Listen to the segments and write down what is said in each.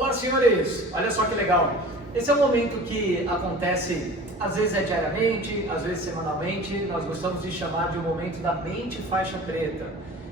Olá, senhores! Olha só que legal! Esse é um momento que acontece, às vezes é diariamente, às vezes semanalmente. Nós gostamos de chamar de um momento da mente faixa preta.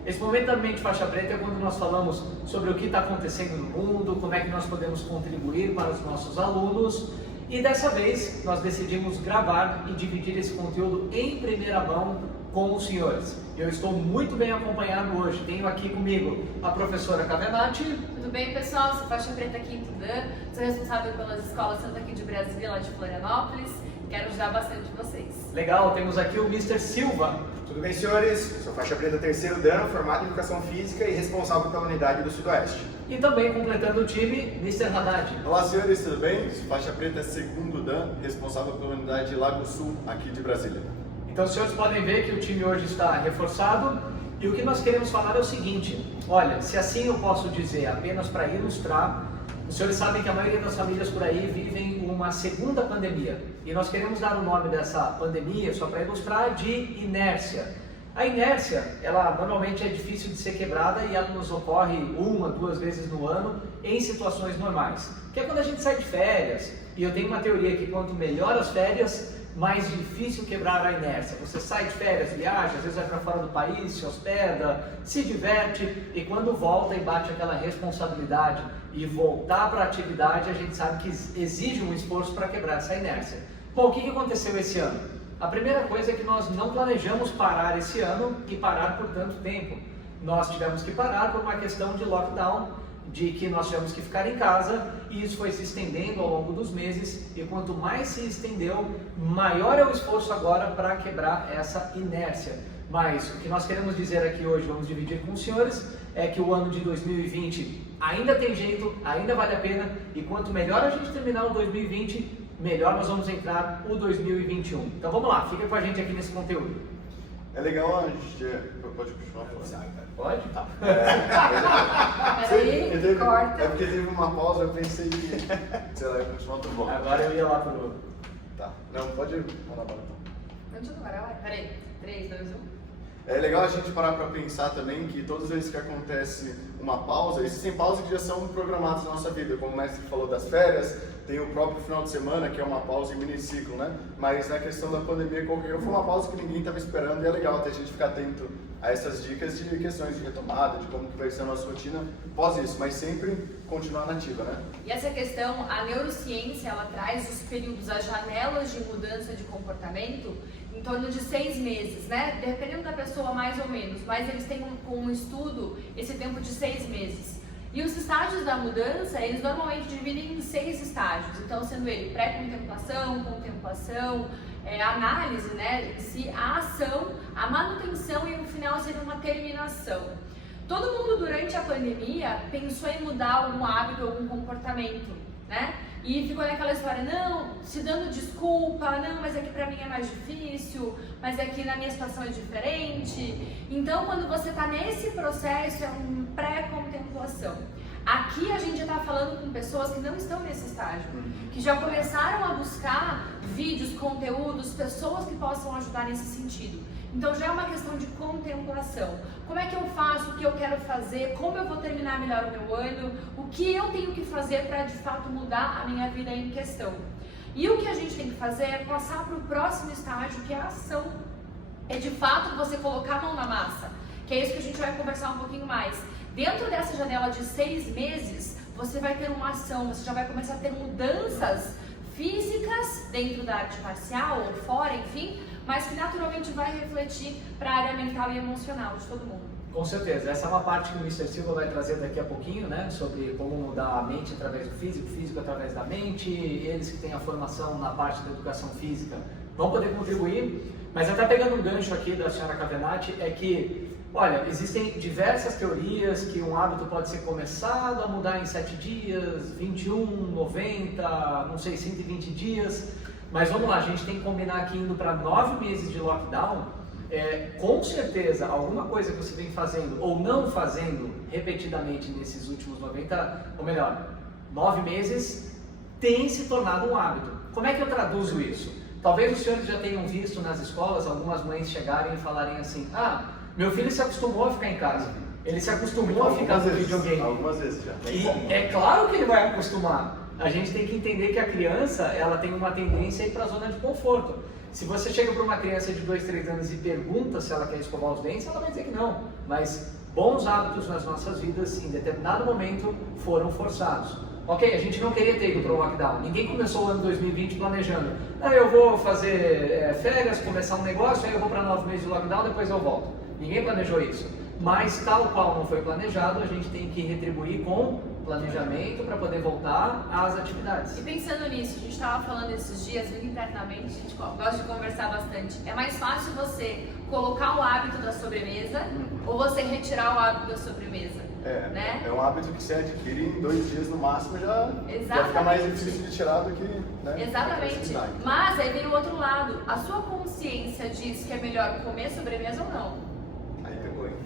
Esse momento da mente faixa preta é quando nós falamos sobre o que está acontecendo no mundo, como é que nós podemos contribuir para os nossos alunos. E dessa vez nós decidimos gravar e dividir esse conteúdo em primeira mão com os senhores. Eu estou muito bem acompanhado hoje. Tenho aqui comigo a professora Cavenati. Tudo bem, pessoal? Sou faixa preta quinto Dan, sou responsável pelas escolas tanto aqui de Brasília, lá de Florianópolis. Quero ajudar bastante vocês. Legal, temos aqui o Mr. Silva. Tudo bem, senhores? Sou faixa preta terceiro Dan, formado em Educação Física e responsável pela unidade do Sudoeste. E também completando o time, Mr. Haddad. Olá, senhores, tudo bem? Sou faixa preta segundo Dan, responsável pela unidade Lago Sul, aqui de Brasília. Então os senhores podem ver que o time hoje está reforçado e o que nós queremos falar é o seguinte: olha, se assim eu posso dizer, apenas para ilustrar, os senhores sabem que a maioria das famílias por aí vivem uma segunda pandemia e nós queremos dar o nome dessa pandemia, só para ilustrar, de inércia. A inércia, ela normalmente é difícil de ser quebrada e ela nos ocorre 1, 2 vezes no ano em situações normais, que é quando a gente sai de férias. E eu tenho uma teoria que quanto melhor as férias, mais difícil quebrar a inércia. Você sai de férias, viaja, às vezes vai para fora do país, se hospeda, se diverte e quando volta e bate aquela responsabilidade e voltar para a atividade, a gente sabe que exige um esforço para quebrar essa inércia. Bom, o que aconteceu esse ano? A primeira coisa é que nós não planejamos parar esse ano e parar por tanto tempo. Nós tivemos que parar por uma questão de lockdown, de que nós tivemos que ficar em casa e isso foi se estendendo ao longo dos meses e quanto mais se estendeu, maior é o esforço agora para quebrar essa inércia. Mas o que nós queremos dizer aqui hoje, vamos dividir com os senhores, é que o ano de 2020 ainda tem jeito, ainda vale a pena e quanto melhor a gente terminar o 2020, melhor nós vamos entrar o 2021. Então vamos lá, fica com a gente aqui nesse conteúdo. É legal a gente... Pode continuar falando? Pode? Tá. Peraí, corta. É porque teve uma pausa, eu pensei que... Sei lá, ia continuar tudo bom. Agora eu ia lá pro... Tá. Não, pode mandar para então. Continua, vai. Peraí. 3, 2, 1. É legal a gente parar para pensar também que todas as vezes que acontece uma pausa, existem pausas que já são programadas na nossa vida, como o mestre falou das férias, tem o próprio final de semana, que é uma pausa em miniciclo, né? Mas na questão da pandemia ocorreu, foi uma pausa que ninguém estava esperando e é legal até a gente ficar atento a essas dicas de questões de retomada, de como que vai ser a nossa rotina pós isso, mas sempre continuar nativa, né? E essa questão, a neurociência, ela traz os períodos, as janelas de mudança de comportamento em torno de 6 meses, né? Dependendo da pessoa, mais ou menos, mas eles têm um estudo esse tempo de 6 meses. E os estágios da mudança, eles normalmente dividem em 6 estágios, então sendo ele pré-contemplação, contemplação, análise, né, se a ação, a manutenção e no final seria uma terminação. Todo mundo durante a pandemia pensou em mudar algum hábito, algum comportamento, né? E ficou naquela história, não, se dando desculpa, não, mas aqui pra mim é mais difícil, mas aqui na minha situação é diferente. Então, quando você tá nesse processo, é um pré-contemplação. Aqui a gente já está falando com pessoas que não estão nesse estágio, que já começaram a buscar vídeos, conteúdos, pessoas que possam ajudar nesse sentido. Então já é uma questão de contemplação. Como é que eu faço, o que eu quero fazer, como eu vou terminar melhor o meu ano, o que eu tenho que fazer para de fato mudar a minha vida em questão. E o que a gente tem que fazer é passar para o próximo estágio, que é a ação. É de fato você colocar a mão na massa, que é isso que a gente vai conversar um pouquinho mais. Dentro dessa janela de 6 meses, você vai ter uma ação, você já vai começar a ter mudanças físicas dentro da arte marcial ou fora, enfim, mas que naturalmente vai refletir para a área mental e emocional de todo mundo. Com certeza, essa é uma parte que o Mr. Silva vai trazer daqui a pouquinho, né, sobre como mudar a mente através do físico, o físico através da mente. Eles que têm a formação na parte da educação física vão poder contribuir, mas até pegando um gancho aqui da senhora Cavenati, é que, olha, existem diversas teorias que um hábito pode ser começado a mudar em 7 dias, 21, 90, não sei, 120 dias, mas vamos lá, a gente tem que combinar aqui indo para 9 meses de lockdown. Com certeza, alguma coisa que você vem fazendo ou não fazendo repetidamente nesses últimos 90, ou melhor, 9 meses, tem se tornado um hábito. Como é que eu traduzo isso? Talvez os senhores já tenham visto nas escolas algumas mães chegarem e falarem assim: ah, meu filho se acostumou a ficar em casa. Ele se acostumou a ficar no videogame. Algumas vezes já. E é claro que ele vai acostumar. A gente tem que entender que a criança, ela tem uma tendência a ir para a zona de conforto. Se você chega para uma criança de 2, 3 anos e pergunta se ela quer escovar os dentes, ela vai dizer que não. Mas bons hábitos nas nossas vidas, em determinado momento, foram forçados. Ok, a gente não queria ter ido para o lockdown. Ninguém começou o ano 2020 planejando. Eu vou fazer férias, começar um negócio, aí eu vou para 9 meses de lockdown, depois eu volto. Ninguém planejou isso. Mas tal qual não foi planejado, a gente tem que retribuir com planejamento para poder voltar às atividades. E pensando nisso, a gente estava falando esses dias, muito internamente, a gente gosta de conversar bastante. É mais fácil você colocar o hábito da sobremesa ou você retirar o hábito da sobremesa? Né? É um hábito que você adquire em 2 dias no máximo, já fica mais difícil de tirar do que... Né, exatamente. Mas aí vem o outro lado. A sua consciência diz que é melhor comer sobremesa ou não?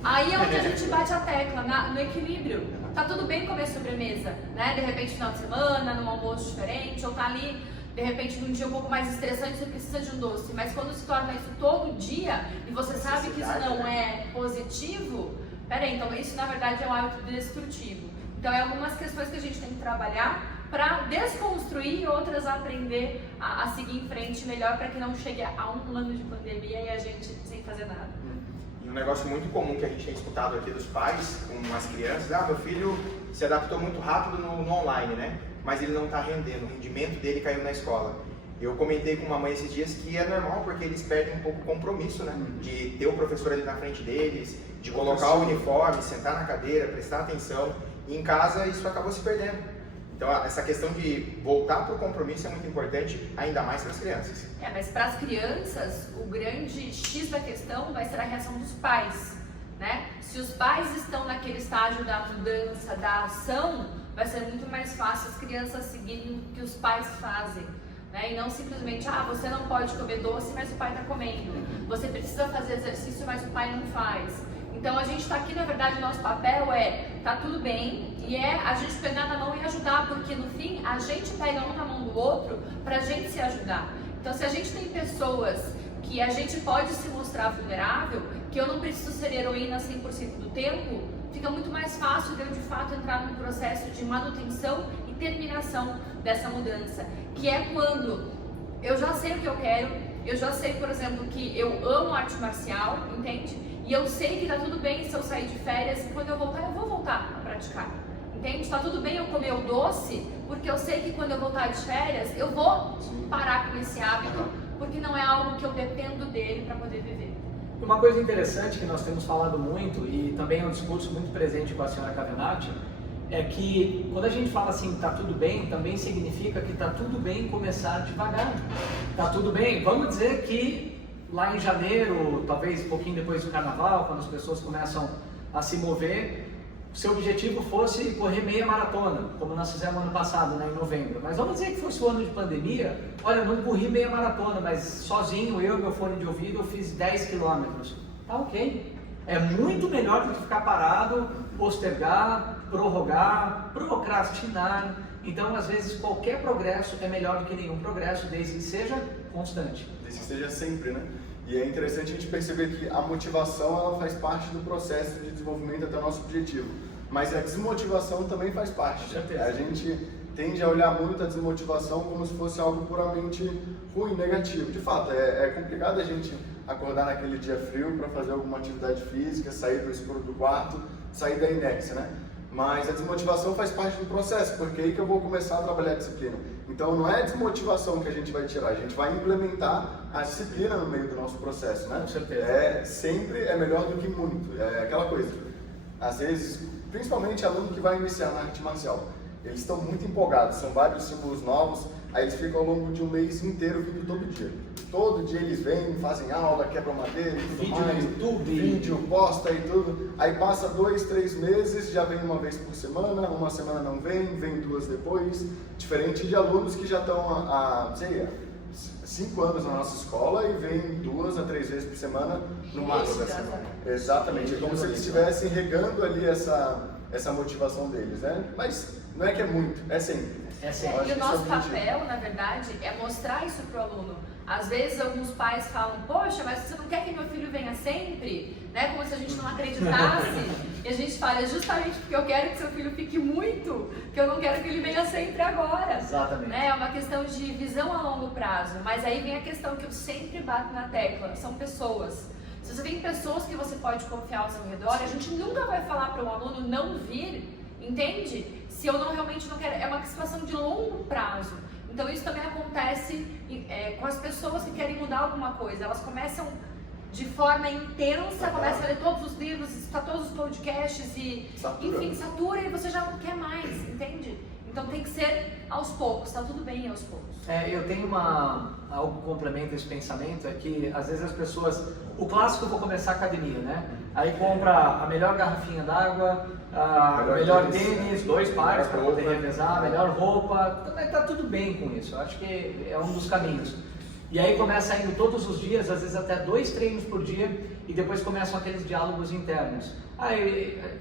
Aí é onde a gente bate a tecla, no equilíbrio. Tá tudo bem comer sobremesa, né? De repente, final de semana, num almoço diferente, ou tá ali, de repente, num dia um pouco mais estressante, você precisa de um doce. Mas quando se torna isso todo dia, e você sabe que isso não é positivo, peraí, então isso na verdade é um hábito destrutivo. Então, é algumas questões que a gente tem que trabalhar para desconstruir e outras aprender a seguir em frente melhor, para que não chegue a um ano de pandemia e a gente sem fazer nada. E um negócio muito comum que a gente tem escutado aqui dos pais com as crianças, meu filho se adaptou muito rápido no online, né? Mas ele não está rendendo, o rendimento dele caiu na escola. Eu comentei com uma mãe esses dias que é normal, porque eles perdem um pouco o compromisso, né? De ter o professor ali na frente deles, de colocar o uniforme, sentar na cadeira, prestar atenção. E em casa isso acabou se perdendo. Então essa questão de voltar para o compromisso é muito importante, ainda mais para as crianças. Mas para as crianças, o grande X da questão vai ser a reação dos pais, né? Se os pais estão naquele estágio da mudança, da ação, vai ser muito mais fácil as crianças seguirem o que os pais fazem, né? E não simplesmente, você não pode comer doce, mas o pai está comendo. Você precisa fazer exercício, mas o pai não faz. Então a gente está aqui, na verdade, o nosso papel tá tudo bem, e a gente pegar na mão e ajudar, porque no fim a gente pega um na mão do outro para a gente se ajudar. Então se a gente tem pessoas que a gente pode se mostrar vulnerável, que eu não preciso ser heroína 100% do tempo, fica muito mais fácil de eu de fato entrar num processo de manutenção e terminação dessa mudança, que é quando eu já sei o que eu quero, eu já sei, por exemplo, que eu amo arte marcial, entende? E eu sei que tá tudo bem se eu sair de férias e quando eu voltar, eu vou voltar a praticar. Entende? Tá tudo bem eu comer o doce, porque eu sei que quando eu voltar de férias, eu vou parar com esse hábito, porque não é algo que eu dependo dele para poder viver. Uma coisa interessante que nós temos falado muito, e também é um discurso muito presente com a senhora Cavenati, é que quando a gente fala assim, tá tudo bem, também significa que tá tudo bem começar devagar. Tá tudo bem, vamos dizer que lá em janeiro, talvez um pouquinho depois do carnaval, quando as pessoas começam a se mover, seu objetivo fosse correr meia maratona, como nós fizemos ano passado, né, em novembro. Mas vamos dizer que fosse o ano de pandemia, olha, eu não corri meia maratona, mas sozinho, eu e meu fone de ouvido, eu fiz 10 quilômetros. Tá ok. É muito melhor do que ficar parado, postergar, prorrogar, procrastinar. Então, às vezes, qualquer progresso é melhor do que nenhum progresso, desde que seja constante. Desde que seja sempre, né? E é interessante a gente perceber que a motivação ela faz parte do processo de desenvolvimento até o nosso objetivo. Mas a desmotivação também faz parte. Com certeza. A gente tende a olhar muito a desmotivação como se fosse algo puramente ruim, negativo. De fato, é complicado a gente acordar naquele dia frio para fazer alguma atividade física, sair do escuro do quarto, sair da inércia, né? Mas a desmotivação faz parte do processo, porque é aí que eu vou começar a trabalhar a disciplina. Então não é a desmotivação que a gente vai tirar, a gente vai implementar a disciplina no meio do nosso processo, né? Com certeza. Sempre é melhor do que muito, é aquela coisa. Às vezes, principalmente aluno que vai iniciar na arte marcial, eles estão muito empolgados, são vários símbolos novos, aí eles ficam ao longo de um mês inteiro vindo todo dia. Todo dia eles vêm, fazem aula, quebram madeira e tudo vídeo mais. no YouTube. Vídeo, posta e tudo. Aí passa 2, 3 meses, já vem uma vez por semana, uma semana não vem, vem 2 depois. Diferente de alunos que já estão há 5 anos na nossa escola e vêm 2 a 3 vezes por semana no máximo. Exatamente, é como se eles estivessem regando ali essa motivação deles, né? Mas não é que é muito, é sempre. E o nosso papel, na verdade, é mostrar isso para o aluno. Às vezes alguns pais falam, poxa, mas você não quer que meu filho venha sempre? né? Como se a gente não acreditasse. E a gente fala, é justamente porque eu quero que seu filho fique muito, que eu não quero que ele venha sempre agora. Exatamente. Né? É uma questão de visão a longo prazo. Mas aí vem a questão que eu sempre bato na tecla, são pessoas. Se você tem pessoas que você pode confiar ao seu redor, a gente nunca vai falar para um aluno não vir, entende? Se eu realmente não quero, é uma situação de longo prazo. Então isso também acontece com as pessoas que querem mudar alguma coisa. Elas começam de forma intensa, começa a ler todos os livros, escutar todos os podcasts e, enfim, satura e você já não quer mais, entende? Então tem que ser aos poucos, tá tudo bem aos poucos. Eu tenho algo que complementa esse pensamento, é que às vezes as pessoas, o clássico, eu vou começar a academia, né? Aí compra a melhor garrafinha d'água, a melhor tênis, 2 pares para poder revezar, a melhor roupa, tá tudo bem com isso, eu acho que é um dos caminhos. E aí começa indo todos os dias, às vezes até 2 treinos por dia, e depois começam aqueles diálogos internos.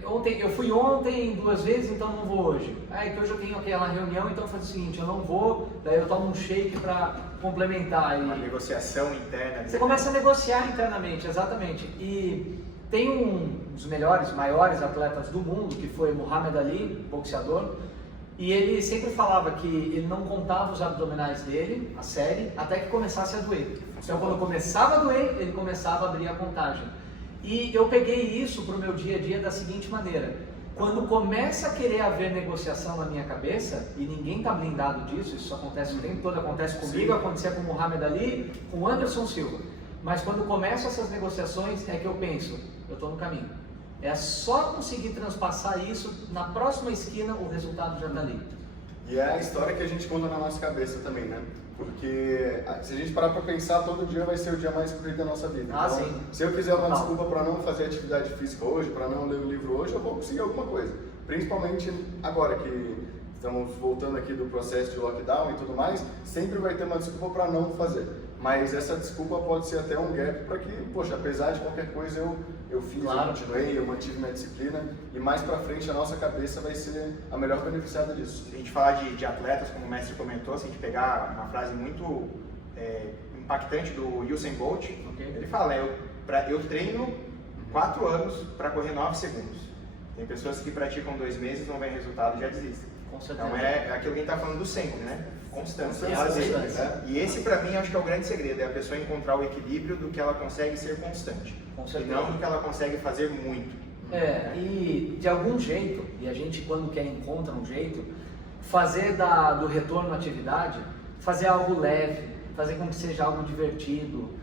Eu fui ontem 2 vezes, então não vou hoje. Que hoje eu tenho aquela reunião, então eu faço o seguinte, eu não vou, daí eu tomo um shake para complementar. Uma negociação interna. Você começa a negociar internamente, exatamente. E tem um dos maiores atletas do mundo, que foi Muhammad Ali, boxeador, e ele sempre falava que ele não contava os abdominais dele, a série, até que começasse a doer. Então quando começava a doer, ele começava a abrir a contagem. E eu peguei isso para o meu dia a dia da seguinte maneira: quando começa a querer haver negociação na minha cabeça, e ninguém está blindado disso, isso acontece o tempo todo, acontece comigo, acontecia com o Muhammad Ali, com o Anderson Silva, mas quando começam essas negociações é que eu penso, eu estou no caminho. É só conseguir transpassar isso, na próxima esquina o resultado já está ali. E é a história que a gente conta na nossa cabeça também, né? Porque se a gente parar para pensar, todo dia vai ser o dia mais corrido da nossa vida. Então, sim. Se eu quiser uma desculpa para não fazer atividade física hoje, para não ler o livro hoje, eu vou conseguir alguma coisa. Principalmente agora que estamos voltando aqui do processo de lockdown e tudo mais, sempre vai ter uma desculpa para não fazer. Mas essa desculpa pode ser até um gap para que, poxa, apesar de qualquer coisa eu fiz, eu continuei, eu mantive minha disciplina e mais para frente a nossa cabeça vai ser a melhor beneficiada disso. Se a gente falar de atletas, como o mestre comentou, se a gente pegar uma frase muito impactante do Usain Bolt, ele fala, eu treino 4 anos para correr 9 segundos. Tem pessoas que praticam 2 meses, não vem resultado e já desistem. Então é aquilo que a gente está falando do sempre, né? Constância. E esse para mim acho que é o grande segredo, é a pessoa encontrar o equilíbrio do que ela consegue ser constante e não do que ela consegue fazer muito. E de algum jeito, e a gente quando quer encontra um jeito, fazer do retorno à atividade, fazer algo leve, fazer com que seja algo divertido,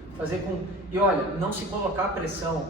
e olha, não se colocar pressão.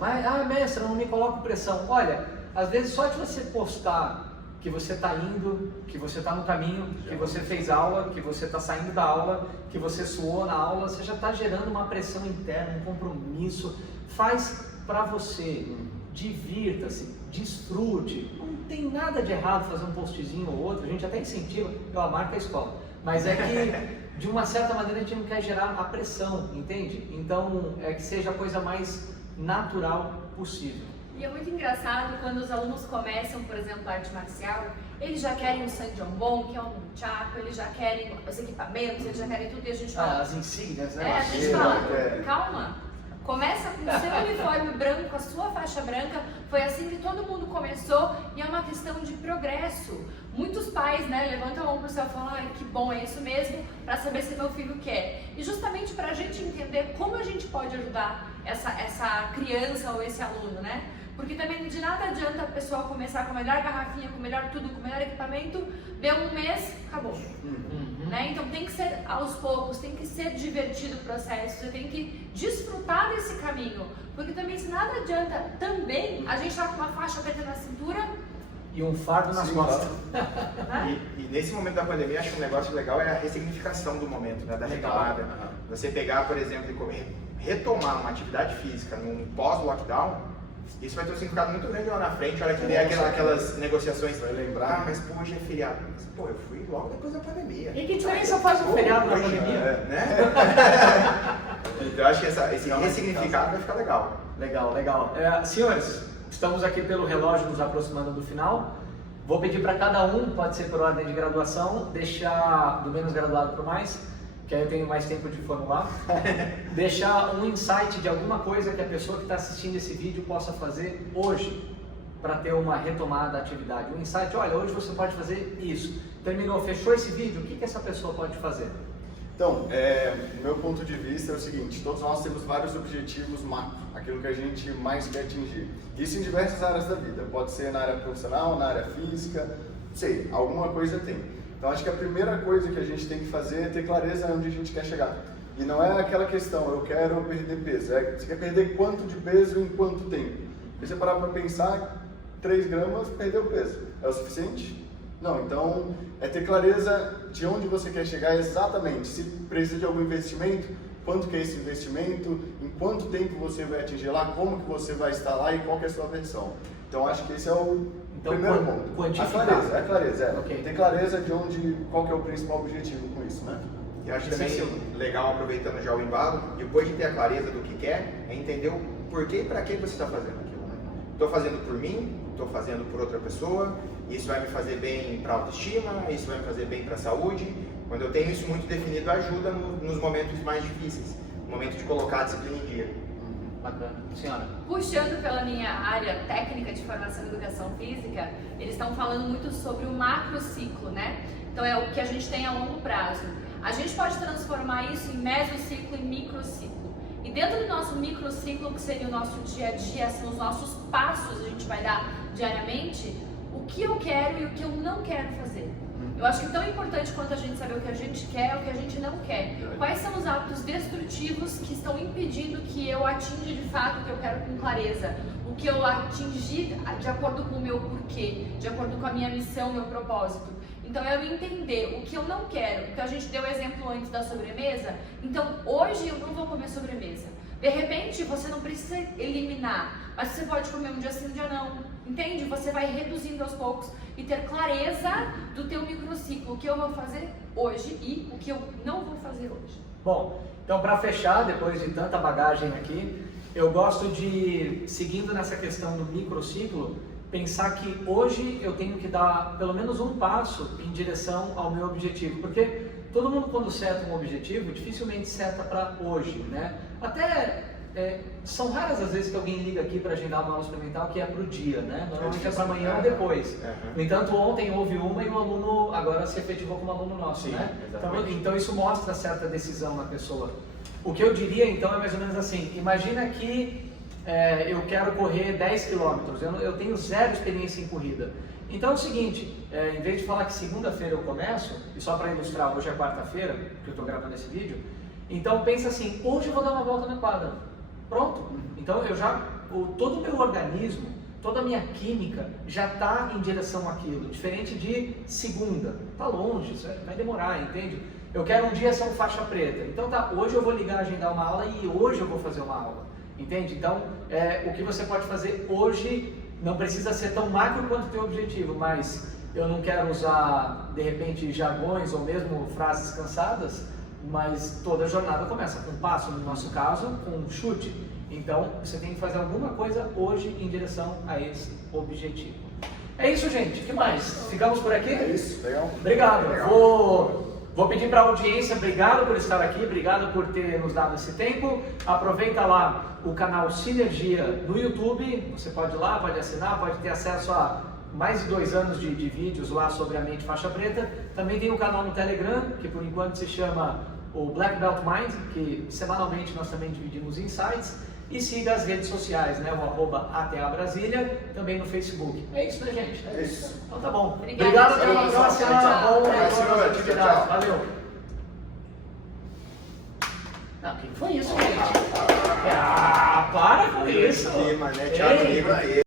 Mestre, eu não me coloco pressão. Olha, às vezes só de você postar que você está indo, que você está no caminho, que você fez aula, que você está saindo da aula, que você suou na aula, você já está gerando uma pressão interna, um compromisso. Faz para você, divirta-se, desfrute. Não tem nada de errado fazer um postzinho ou outro, a gente até incentiva, a marca é a escola. Mas é que, de uma certa maneira, a gente não quer gerar a pressão, entende? Então, é que seja a coisa mais natural possível. E é muito engraçado quando os alunos começam, por exemplo, arte marcial, eles já querem um sanjambon, que é um chaco, eles já querem os equipamentos, eles já querem tudo e a gente fala... as insígnias, né? A gente fala, calma, começa com o seu uniforme branco, a sua faixa branca, foi assim que todo mundo começou e é uma questão de progresso. Muitos pais, levantam a mão pro céu e falam, que bom, é isso mesmo, para saber se meu filho quer. E justamente para a gente entender como a gente pode ajudar essa criança ou esse aluno, né? Porque também de nada adianta a pessoa começar com a melhor garrafinha, com o melhor tudo, com o melhor equipamento, deu um mês, acabou. Né? Então tem que ser aos poucos, tem que ser divertido o processo, você tem que desfrutar desse caminho. Porque também se nada adianta, também a gente tá com uma faixa preta na cintura e um fardo nas costas. E nesse momento da pandemia, acho que um negócio legal é a ressignificação do momento, né, da retomada. Você pegar, por exemplo, e retomar uma atividade física num pós-lockdown, isso vai ter um significado muito grande lá na frente, a hora que vem aquelas negociações. Vai lembrar, mas pô, hoje é feriado. Mas, pô, eu fui logo depois da pandemia. E que diferença faz um feriado na pandemia? Né? Então, eu acho que esse ressignificado vai ficar legal. Legal. Senhores, estamos aqui pelo relógio nos aproximando do final. Vou pedir para cada um, pode ser por ordem de graduação, deixar do menos graduado para o mais, que aí eu tenho mais tempo de formular, deixar um insight de alguma coisa que a pessoa que está assistindo esse vídeo possa fazer hoje para ter uma retomada da atividade. Um insight, olha, hoje você pode fazer isso. Terminou, fechou esse vídeo, o que essa pessoa pode fazer? Então, meu ponto de vista é o seguinte, todos nós temos vários objetivos macro, aquilo que a gente mais quer atingir. Isso em diversas áreas da vida, pode ser na área profissional, na área física, não sei, alguma coisa tem. Então acho que a primeira coisa que a gente tem que fazer é ter clareza onde a gente quer chegar. E não é aquela questão, eu quero perder peso, você quer perder quanto de peso em quanto tempo? Se você parar para pensar, 3 gramas, perdeu peso, é o suficiente? Não, então é ter clareza de onde você quer chegar exatamente, se precisa de algum investimento, quanto que é esse investimento, em quanto tempo você vai atingir lá, como que você vai estar lá e qual que é a sua versão. Então acho que esse é o primeiro ponto. Quantificar. A clareza, Okay. Ter clareza de qual que é o principal objetivo com isso, né? Eu acho também legal, aproveitando já o embalo, depois de ter a clareza do que quer, é entender o porquê e para que você está fazendo aquilo. Né? Estou fazendo por mim, estou fazendo por outra pessoa, isso vai me fazer bem para a autoestima, isso vai me fazer bem para a saúde. Quando eu tenho isso muito definido, ajuda nos momentos mais difíceis, no momento de colocar a disciplina em dia. Bacana. Senhora? Puxando pela minha área técnica de formação em educação física, eles estão falando muito sobre o macrociclo, né? Então é o que a gente tem a longo prazo. A gente pode transformar isso em mesociclo e microciclo. E dentro do nosso microciclo, que seria o nosso dia a dia, são os nossos passos que a gente vai dar diariamente, o que eu quero e o que eu não quero fazer. Eu acho que tão importante quanto a gente saber o que a gente quer e o que a gente não quer. Quais são os hábitos destrutivos que estão impedindo que eu atinja de fato o que eu quero com clareza? O que eu atingir de acordo com o meu porquê, de acordo com a minha missão, meu propósito. Então eu entender o que eu não quero, porque a gente deu o exemplo antes da sobremesa, então hoje eu não vou comer sobremesa. De repente você não precisa eliminar, mas você pode comer um dia sim, um dia não. Entende? Você vai reduzindo aos poucos e ter clareza do teu microciclo, o que eu vou fazer hoje e o que eu não vou fazer hoje. Bom, então para fechar, depois de tanta bagagem aqui, eu gosto de, seguindo nessa questão do microciclo, pensar que hoje eu tenho que dar pelo menos um passo em direção ao meu objetivo, porque todo mundo quando seta um objetivo, dificilmente seta para hoje, né? Até são raras as vezes que alguém liga aqui para agendar uma aula experimental que é para o dia, né? Normalmente é para amanhã ou depois. No entanto, ontem houve uma e o aluno agora se efetivou como aluno nosso, Sim, né? Então isso mostra certa decisão na pessoa. O que eu diria então é mais ou menos assim, imagina que eu quero correr 10 km, eu tenho zero experiência em corrida. Então é o seguinte, em vez de falar que segunda-feira eu começo, e só para ilustrar, hoje é quarta-feira, que eu estou gravando esse vídeo, então pensa assim, hoje eu vou dar uma volta na quadra. Pronto. Então todo o meu organismo, toda a minha química já está em direção àquilo, diferente de segunda. Está longe, isso vai demorar, entende? Eu quero um dia ser um faixa preta. Então tá, hoje eu vou ligar, agendar uma aula e hoje eu vou fazer uma aula. Entende? Então, o que você pode fazer hoje não precisa ser tão macro quanto o teu objetivo, mas eu não quero usar, de repente, jargões ou mesmo frases cansadas, mas toda jornada começa com um passo, no nosso caso, com um chute. Então, você tem que fazer alguma coisa hoje em direção a esse objetivo. É isso, gente. O que mais? Ficamos por aqui? É isso, legal. Obrigado. Legal. Vou pedir para a audiência, obrigado por estar aqui, obrigado por ter nos dado esse tempo. Aproveita lá o canal Sinergia no YouTube, você pode ir lá, pode assinar, pode ter acesso a mais de 2 anos de vídeos lá sobre a mente faixa preta. Também tem um canal no Telegram, que por enquanto se chama o Black Belt Mind, que semanalmente nós também dividimos insights. E siga as redes sociais, né? O @ATA Brasília, também no Facebook. É isso, né, gente? É isso. Então tá bom. Obrigada. Obrigado, até uma próxima. Tchau. Bom, valeu. Não, o que foi isso, gente? Ah, para com isso. Que mané, Thiago, livro aí.